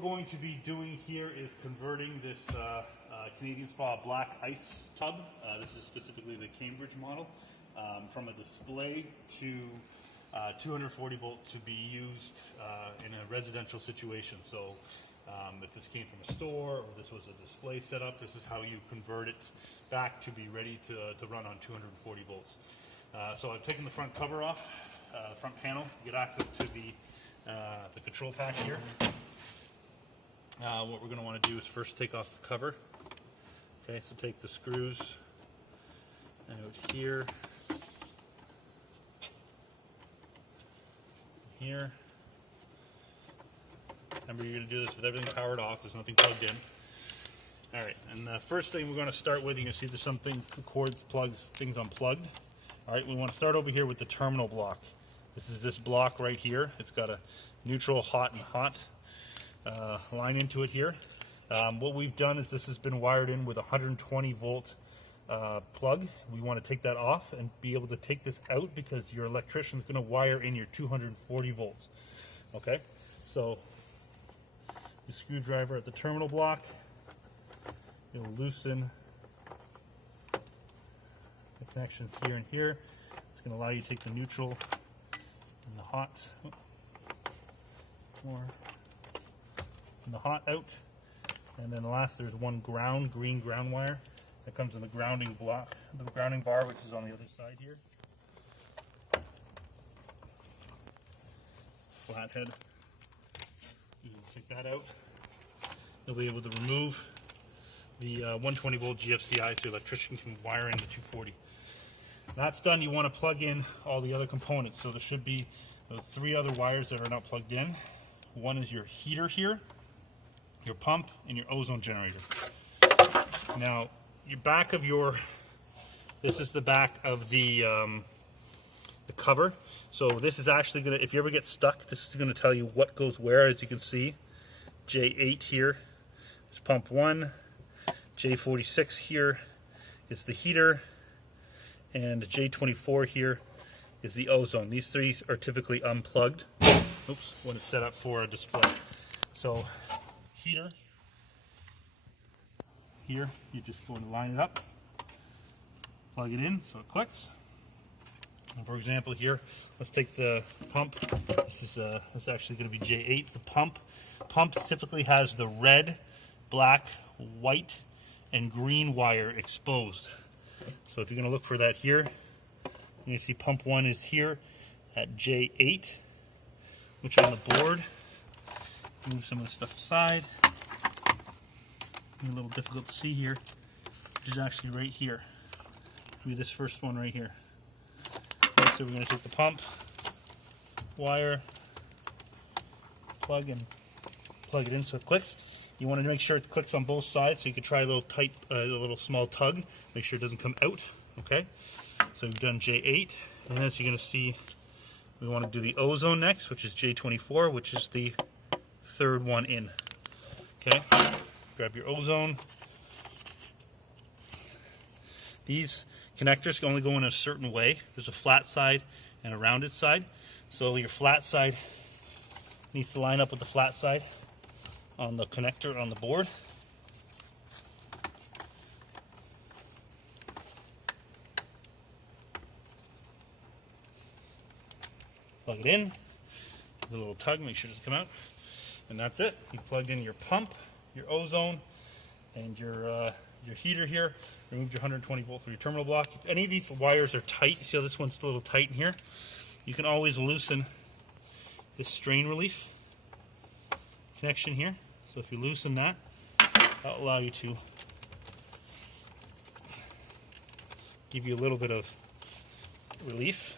going to be doing here is converting this Canadian Spa Black Ice tub. This is specifically the Cambridge model, from a display to 240 volt to be used in a residential situation. So if this came from a store or this was a display setup, this is how you convert it back to be ready to run on 240 volts. So I've taken the front cover off, the front panel, to get access to the control pack here. What we're going to want to do is first take off the cover. Okay, so take the screws out here, here. Remember, you're going to do this with everything powered off. There's nothing plugged in. All right, and the first thing we're going to start with, you can see there's something, cords, plugs, things unplugged. All right, we want to start over here with the terminal block. This is this block right here. It's got a neutral, hot, and hot line into it here. What we've done is this has been wired in with a 120 volt plug. We want to take that off and be able to take this out because your electrician is going to wire in your 240 volts. Okay, so the screwdriver at the terminal block, it'll loosen the connections here and here. It's going to allow you to take the neutral and the hot, and the hot out. And then last, there's one green ground wire that comes in the grounding block, the grounding bar, which is on the other side here. Flathead. You can take that out. You'll be able to remove the 120 volt GFCI so the electrician can wire in the 240. That's done. You want to plug in all the other components. So there should be 3 other wires that are not plugged in. One is your heater here, your pump, and your ozone generator. Now, your back of this is the back of the cover. So this is actually going to, if you ever get stuck, this is going to tell you what goes where. As you can see, J8 here is pump 1, J46 here is the heater, and J24 here is the ozone. These 3 are typically unplugged. Oops, when it's set up for a display. So heater, here, you just going to line it up, plug it in so it clicks. And for example here, let's take the pump. This is actually going to be J8, it's the pump. Pump typically has the red, black, white, and green wire exposed. So if you're going to look for that here, you can see pump 1 is here at J8, which on the board, move some of the stuff aside. A little difficult to see here, which is actually right here. Do this first one right here. Okay, so we're going to take the pump wire, plug it in so it clicks. You want to make sure it clicks on both sides, so you can try a little small tug. Make sure it doesn't come out. Okay, so we've done J8, and as you're going to see, we want to do the ozone next, which is J24, which is the 3rd one in. Okay, grab your ozone. These connectors can only go in a certain way. There's a flat side and a rounded side. So your flat side needs to line up with the flat side on the connector on the board. Plug it in, give it a little tug, make sure it doesn't come out, and that's it. You plugged in your pump, your ozone, and your heater here. Removed your 120 volt for your terminal block. If any of these wires are tight, see how this one's a little tight in here? You can always loosen this strain relief connection here. So if you loosen that, that'll allow you to give you a little bit of relief.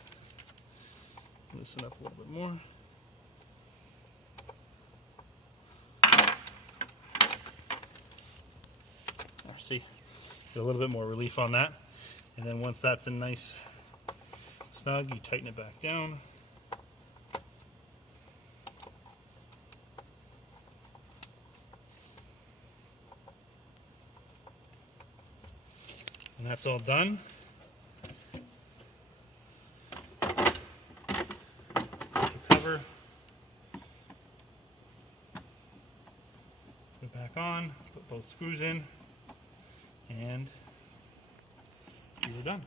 Loosen up a little bit more. See, get a little bit more relief on that. And then once that's a nice snug, you tighten it back down. And that's all done. Cover. back on, put both screws in, and you're done.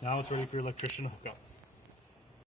Now it's ready for your electrician to hook up.